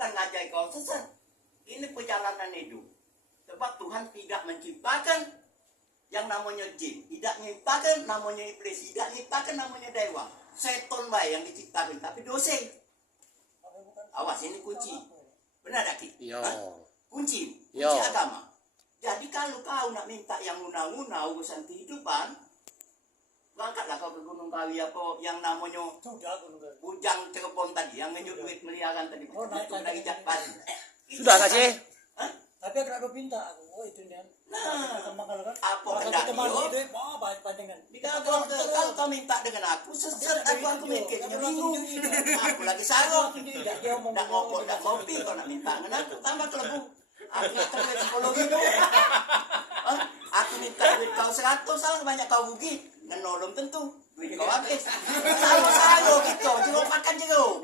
bukan ngajak kau sesat. Ini perjalanan hidup. Sebab Tuhan tidak menciptakan yang namanya jin, tidak menciptakan namanya iblis, tidak menciptakan namanya dewa. Seton baik yang diciptakan, tapi dosa. Awas, ini kunci. Benar tak, Ki? Yo. Kunci Yo. agama. Jadi kalau kau nak minta yang guna-guna urusan kehidupan, berangkatlah kau ke Gunung Kawi apa yang namanya Bujang Cirebon tadi, yang ngenyut duit miliaran tadi. Oh, naik dari Jakbar. Sudah nggak sih? Tapi aku ada pinta aku. Oh itu dia. Nah, Kan. apa Kalau hendak teman dia? itu, oh pandangan. Kalau kau minta dengan aku, sesat aku mikirnya bingung. Aku lagi sarung, tidak ngokok, tidak kopi, kau nak minta dengan aku, tambah kelebu. Aku minta duit psikologi tu. Aku minta duit kau 100, sama banyak kau rugi. Menolong tentu, duit kau habis. Sama-sama gitu, jeruk makan jeruk.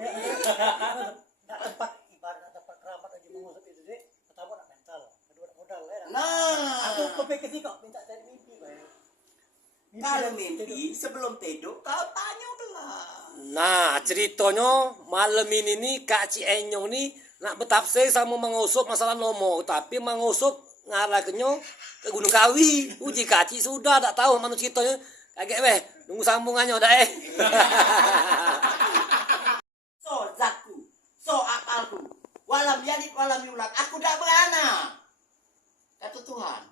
Nak tempat ibarat tempat keramat lagi mengusap itu deh. Pertama nak mental, kedua nak modal ya. Nah, Aku kepikir sih kok minta cari mimpi bayar. kalau mimpi sebelum tidur kau tanya lah. Nah, ceritanya malam ini nih Kak Cienyo nih nak betafsir sama mengusup masalah nomo, tapi mengusup ngarahnya ke Gunung Kawi. Uji Kak Ci sudah tak tahu mana ceritanya. Kaget weh, nunggu sambungannya udah So zakku, so akalku, walam yalid walam yulad, aku tak beranak. Kata Tuhan,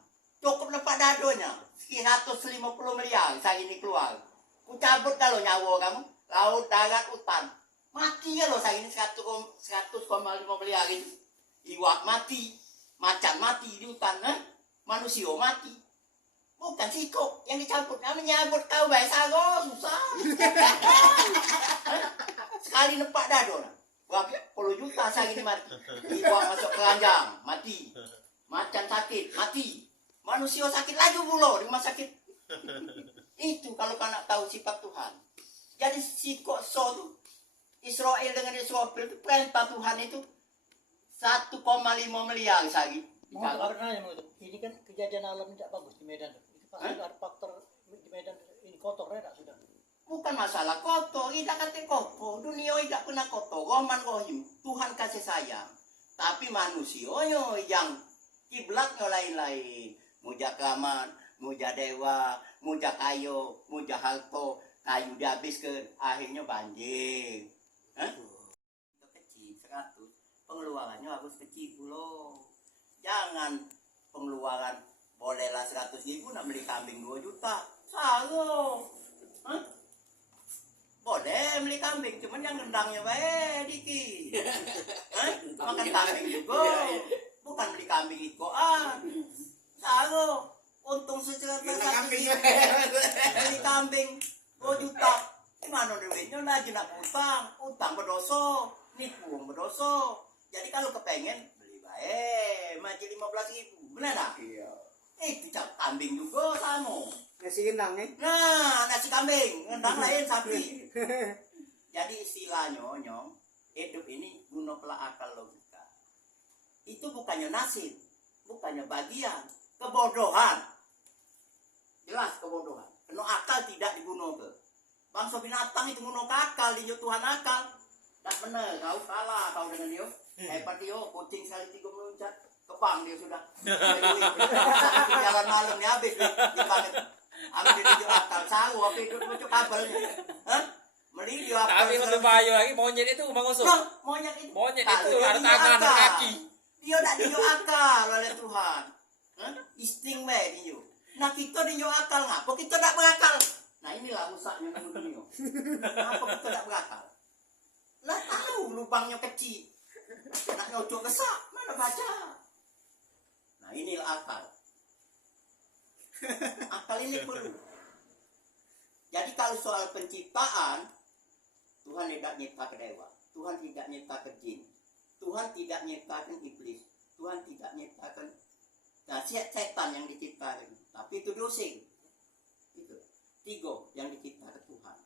cukup lepas dadonya, 150 miliar saya ini keluar. Ku cabut kalau nyawa kamu, laut, darat, hutan. Mati kalau saya ini 100,5 miliar ini. Iwak mati, macan mati di hutan, manusia mati. Bukan sikok yang dicabut, kami nyabut kau baik sago, susah. Sekali nempak dado, berapa 10 juta saya ini mati. Iwak masuk keranjang, mati. Macan sakit, mati. Manusia sakit lagi pula di rumah sakit. Itu kalau kau nak tahu sifat Tuhan. Jadi sikok so tu, Israel dengan Israel itu perintah Tuhan itu 1,5 miliar sehari. Mau tak nanya mau itu. Ini kan kejadian alam tidak bagus di Medan. Itu pasti ada faktor di Medan ini kotor ya tak sudah. Bukan masalah kotor, tidak kata kotor. Dunia tidak pernah kotor. Roman rohim, Tuhan kasih sayang. Tapi manusianya yang kiblatnya lain-lain. Muja kramat, muja dewa, muja kayu, muja harto, kayu dihabiskan, akhirnya banjir. Kecil 100, pengeluarannya harus kecil pula. Jangan pengeluaran bolehlah 100.000 nak beli kambing 2 juta. Salah. Boleh beli kambing, cuman yang rendangnya baik dikit. Makan kambing juga. Bukan beli kambing ikoan. Salah. Untung secara beli kambing 2 juta. Gimana duitnya lagi nak utang. Utang berdosa, nipu berdosa. Jadi kalau kepengen beli baik, maji 15.000. Benar tak? Iya. Itu kambing juga sama. Nasi gendang Nah, nasi kambing, rendang lain sapi. Jadi istilahnya, nyong, hidup ini gunakanlah akal logika. Itu bukannya nasib, bukannya bagian, kebodohan. Jelas kebodohan. Karena akal tidak digunakan. Bangsa binatang itu gunakan akal, dia Tuhan akal. Tak benar, kau kalah kau dengan dia. Hebat dia, kucing sekali 3 meluncat. Kebang dia sudah. Jalan malam ni habis dibangun. Ambil dia tunjuk akal saru apa itu tunjuk kabel. Meli dia apa? Tapi lebih bahaya lagi monyet itu Bang Usul. Monyet itu. Monyet itu ada tangan ada kaki. Dia tak tunjuk akal oleh Tuhan. Istimewa dia. Nah kita tunjuk akal ngapa kita tak berakal? Nah inilah rusaknya dunia. Kenapa kita tak berakal? Lah tahu lubangnya kecil. Nak nyocok besar mana baca? Nah inilah akal. Akal ini perlu. Jadi kalau soal penciptaan, Tuhan tidak nyiptakan dewa, Tuhan tidak nyiptakan jin, Tuhan tidak nyiptakan iblis, Tuhan tidak nyiptakan setan yang diciptakan. Tapi itu dosa. Itu 3 yang diciptakan Tuhan.